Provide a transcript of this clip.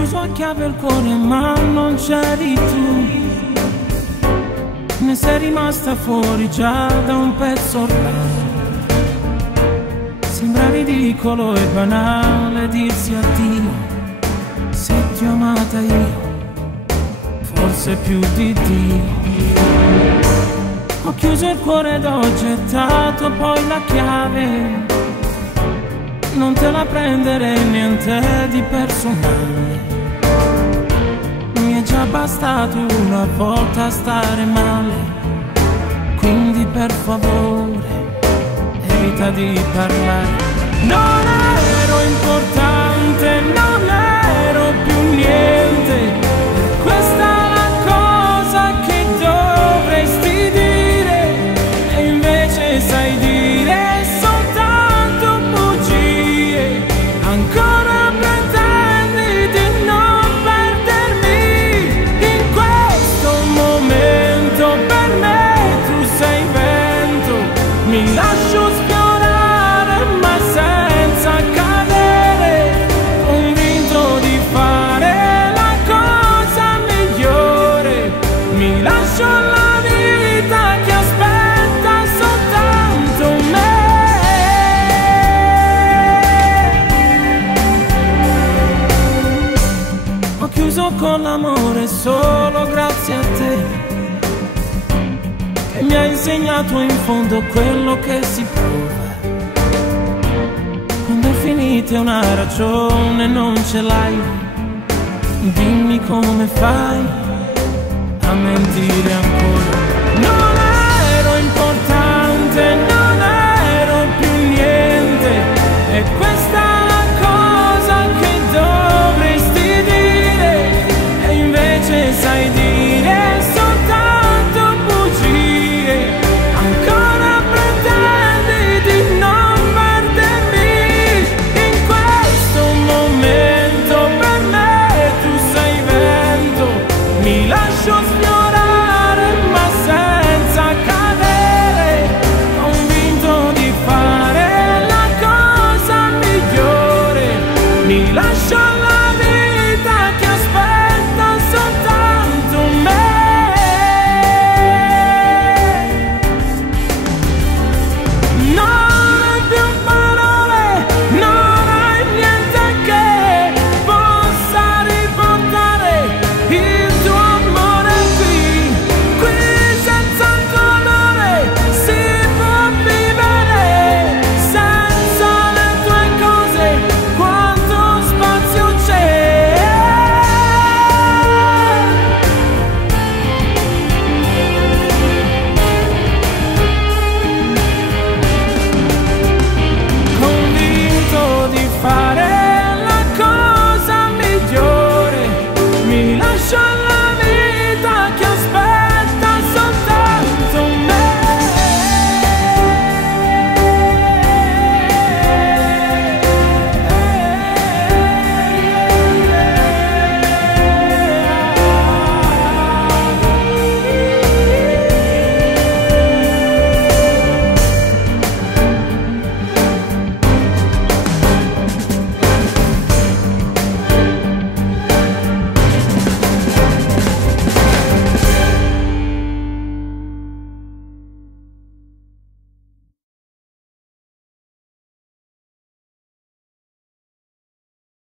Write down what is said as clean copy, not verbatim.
chiuso a chiave il cuore ma non c'eri tu, ne sei rimasta fuori già da un pezzo ormai. Sembra ridicolo e banale dirsi addio, se ti ho amata io, forse più di Dio. Ho chiuso il cuore ed ho gettato poi la chiave, non te la prendere niente di personale. Mi è già bastato una volta stare male, quindi per favore evita di parlare. Non ero importante, non ero più niente, questa è la cosa che dovresti dire, e invece sai dire soltanto bugie. Ancora pretendi di non perdermi in questo momento, per me tu sei vento, mi lascio sfiorare ma senza cadere, convinto di fare la cosa migliore. Mi lascio la vita che aspetta soltanto me. Ho chiuso con l'amore solo grazie a te, che mi ha insegnato in fondo quello che si prova. Quando è finita una ragione non ce l'hai, dimmi come fai a mentire ancora. No!